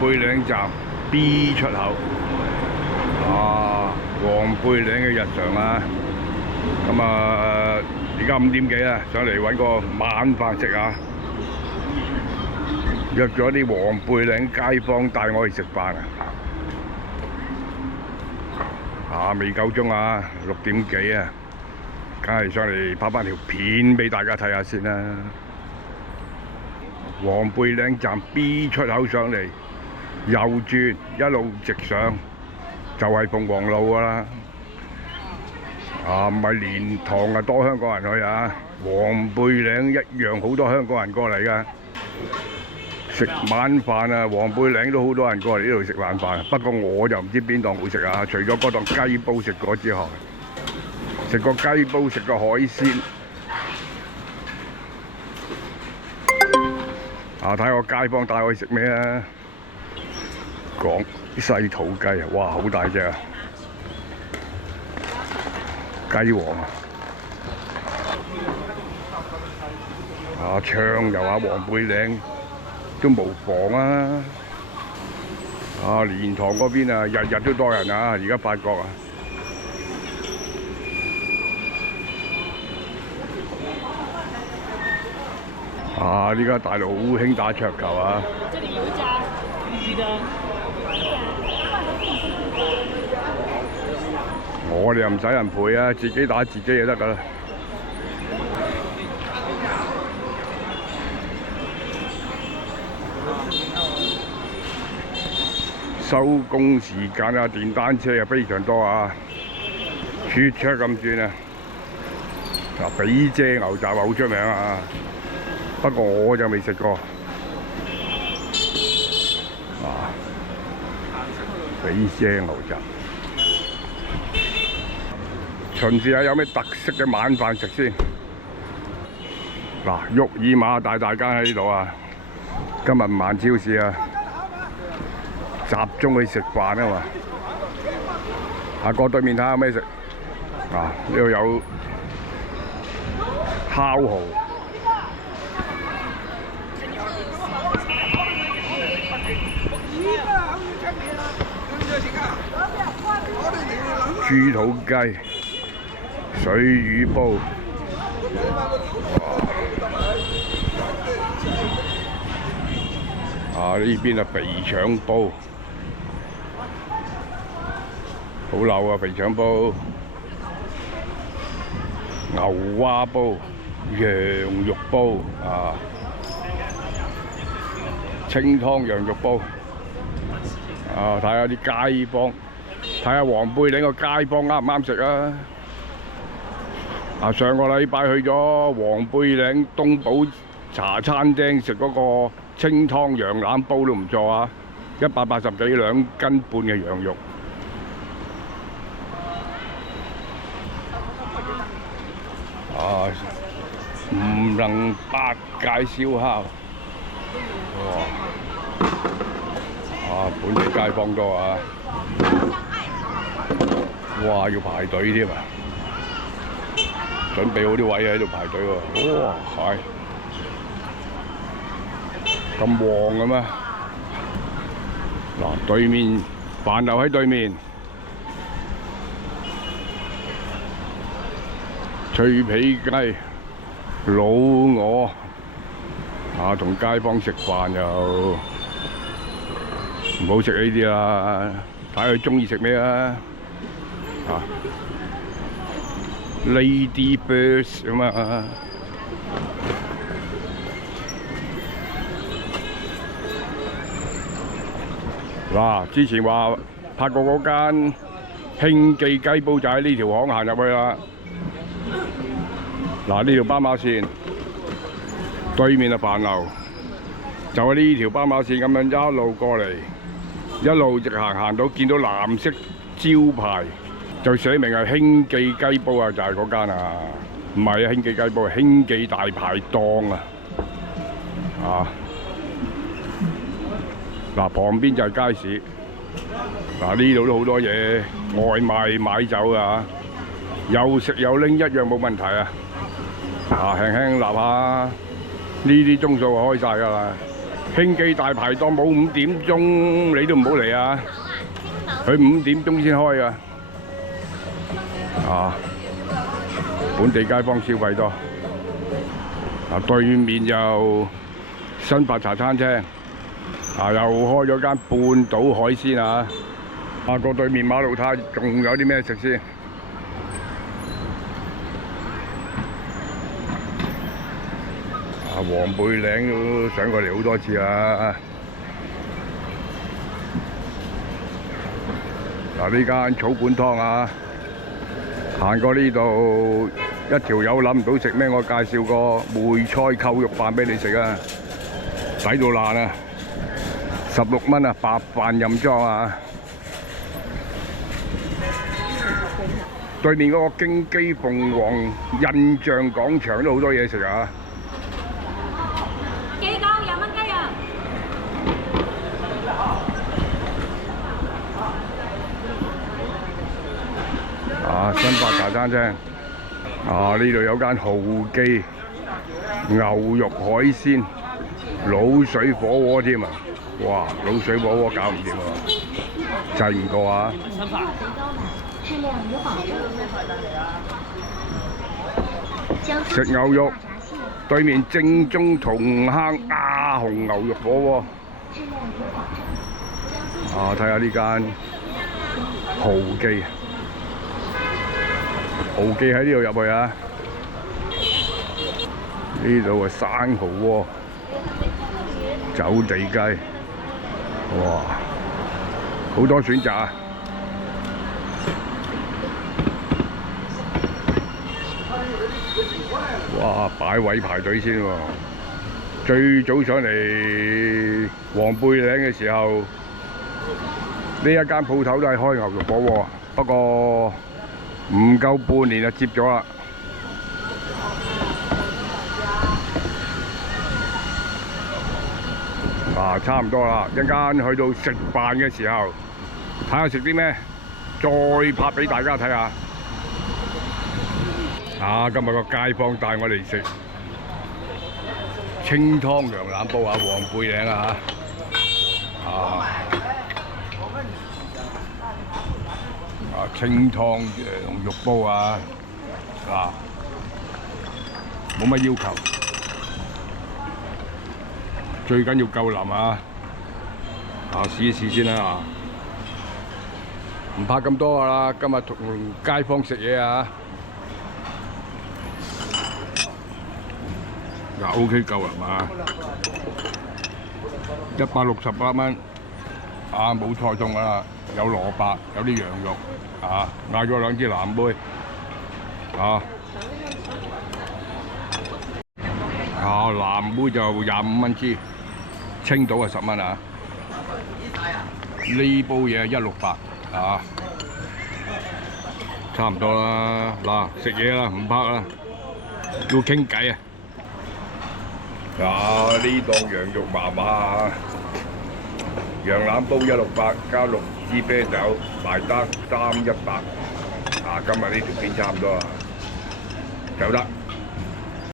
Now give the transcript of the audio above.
貝嶺站 B 出口啊，黃貝嶺嘅日常啊，咁啊而家5點幾啦，上嚟揾個晚飯食啊，約咗啲黃貝嶺街坊帶我去食飯啊，未夠鐘啊，6點幾啊，梗係上嚟拍翻條片俾大家睇下先啦。黃貝嶺站 B 出口上嚟，右轉一路直上，就係鳳凰路㗎啦。啊，唔係蓮塘啊，多香港人去啊。黃貝嶺一樣好多香港人過嚟㗎。食晚飯啊，黃貝嶺都好多人過嚟呢度食晚飯。不過我就唔知邊檔好食啊，除咗嗰檔雞煲食過之外，食過雞煲，食過海鮮。啊！睇我街坊帶我去食咩啊？講啲細土雞啊，哇！好大隻啊！雞皇啊！暢遊下黃貝嶺都無妨啊！啊！蓮塘嗰邊啊，日日都多人啊！而家發覺啊！啊！呢家大陸好興打桌球啊！這裡有一家魚的。我哋又唔使人陪啊，自己打自己就得㗎啦。收工時間啊，電單車啊非常多啊，出咁轉啊！嗱，比姐牛雜好出名啊！不過我就未食過，啊！比姐牛雜，巡視下有咩特色嘅晚飯食先。嗱，沃爾瑪大間喺呢度啊，今日唔行超市啊，集中去食飯啊嘛。啊，過對面睇下有咩食。啊，呢度有烤蠔。豬肚雞、水魚煲，啊呢邊啊肥腸煲，好流啊肥腸煲，牛蛙煲、羊肉煲啊，清湯羊肉煲，啊睇下啲街坊。睇下黃貝嶺個街坊啱唔啱食啊！啊，上個禮拜去咗黃貝嶺東寶茶餐廳食嗰個清湯羊腩煲都唔錯啊，180幾2斤半嘅羊肉。啊，唔能八戒燒烤，哇！啊，本地街坊多啊！哇！要排隊添啊！準備好啲位喺度排隊喎。哇！係咁旺嘅咩？嗱，對面飯樓喺對面，脆皮雞、老鵝啊，同街坊食飯又唔好食呢啲啦，睇佢中意食咩啊！啊 ，Lady Birds 咁啊！嗱，之前話拍過嗰間興記雞煲就喺呢條巷行入去啦。嗱，呢條斑馬線對面係飯樓，就喺呢條斑馬線咁樣一路過嚟，一路直行到見到藍色招牌。就寫明係興記雞煲啊，就係嗰間啊，唔係啊，興記雞煲，興記大排檔啊，啊，嗱旁邊就係街市，嗱呢度都好多嘢，外賣買走啊，有食有拎一樣冇問題啊，啊輕輕立下，呢啲鐘數就開晒㗎啦，興記大排檔冇5點鐘，你都唔好嚟啊！佢5點鐘先開啊！啊，本地街坊消費多。啊，對面就新發茶餐廳，啊又開咗間半島海鮮啊！啊，過對面馬路太仲有啲咩食先？啊，黃貝嶺都上過嚟好多次啦。嗱，呢間草本湯啊，行過呢度一條友諗唔到食咩，我介紹個梅菜扣肉飯俾你食啊，抵到爛啊！16蚊啊，白飯任裝啊！對面嗰個京基鳳凰印象廣場都好多嘢食啊！幾嚿20蚊雞啊！啊，新發茶餐廳啊，呢度有間豪記牛肉海鮮滷水火鍋添啊！哇，滷水火鍋搞唔掂啊，制唔過啊！食牛肉，對面正宗銅坑阿紅牛肉火鍋。啊，睇下呢間豪記，豪記喺呢度入去啊！呢度係生蠔鍋、走地雞，哇，好多選擇啊！哇！擺位排隊先喎。最早上嚟黃貝嶺嘅時候，呢一間鋪頭都係開牛肉火鍋，不過唔夠半年就接咗啦。啊，差唔多啦，一陣間去到食飯嘅時候，睇下食啲咩，再拍俾大家睇下。啊！今日個街坊帶我哋食清湯羊腩煲啊，黃貝嶺啊清湯羊肉煲啊，冇乜要求，最緊要夠腍啊！試一試先啦，唔怕咁多噶啦，今日同街坊食嘢啊！OK 夠啦嘛，168蚊，冇菜餸噶啦，有蘿蔔，有啲羊肉，嗌咗2支藍妹，藍妹就25蚊支，青島係10蚊啊，呢煲嘢168差唔多啦，嗱食嘢啦，唔拍啦，要傾偈啊！呢檔羊肉麻麻啊！羊腩煲168加6支啤酒，埋單318。今日呢條片差唔多啦，走得。